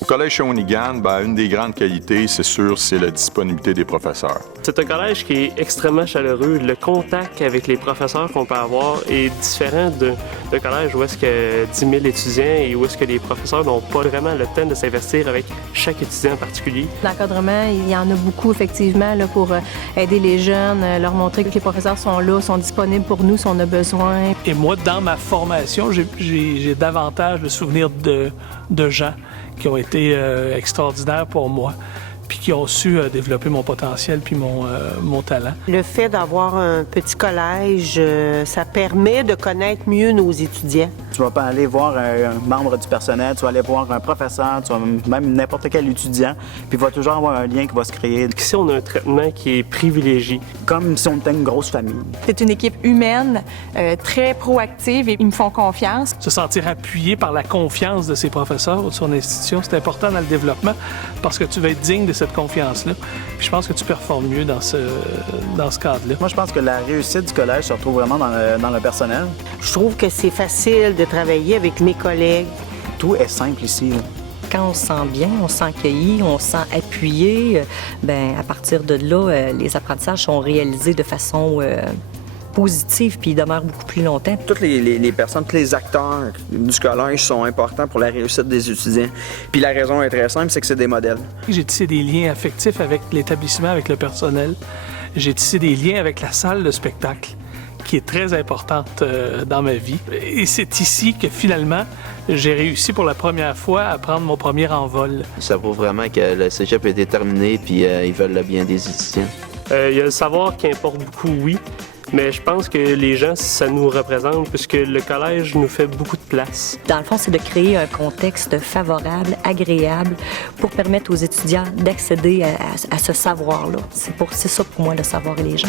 Au Collège Shawinigan, une des grandes qualités, c'est sûr, c'est la disponibilité des professeurs. C'est un collège qui est extrêmement chaleureux. Le contact avec les professeurs qu'on peut avoir est différent d'un collège où est-ce que 10 000 étudiants et où est-ce que les professeurs n'ont pas vraiment le temps de s'investir avec chaque étudiant en particulier. L'encadrement, il y en a beaucoup, effectivement, là, pour aider les jeunes, leur montrer que les professeurs sont là, sont disponibles pour nous si on a besoin. Et moi, dans ma formation, j'ai davantage le souvenir de gens qui ont été extraordinaires pour moi, puis qui ont su développer mon potentiel puis mon talent. Le fait d'avoir un petit collège, ça permet de connaître mieux nos étudiants. Tu vas pas aller voir un membre du personnel, tu vas aller voir un professeur, tu vas même n'importe quel étudiant, puis il va toujours avoir un lien qui va se créer. Ici, on a un traitement qui est privilégié. Comme si on était une grosse famille. C'est une équipe humaine, très proactive et ils me font confiance. Se sentir appuyé par la confiance de ses professeurs ou de son institution, c'est important dans le développement parce que tu vas être digne de cette confiance-là. Puis je pense que tu performes mieux dans ce cadre-là. Moi, je pense que la réussite du collège se retrouve vraiment dans le personnel. Je trouve que c'est facile de travailler avec mes collègues. Tout est simple ici. Quand on se sent bien, on se sent accueilli, on se sent appuyé, à partir de là, les apprentissages sont réalisés de façon positive puis ils demeurent beaucoup plus longtemps. Toutes les personnes, tous les acteurs du collège sont importants pour la réussite des étudiants. Puis la raison est très simple, c'est que c'est des modèles. J'ai tissé des liens affectifs avec l'établissement, avec le personnel. J'ai tissé des liens avec la salle de spectacle, qui est très importante dans ma vie. Et c'est ici que finalement, j'ai réussi pour la première fois à prendre mon premier envol. Ça prouve vraiment que le cégep est déterminé puis ils veulent le bien des étudiants. Il y a le savoir qui importe beaucoup, oui, mais je pense que les gens, ça nous représente puisque le collège nous fait beaucoup de place. Dans le fond, c'est de créer un contexte favorable, agréable, pour permettre aux étudiants d'accéder à ce savoir-là. C'est ça pour moi, le savoir et les gens.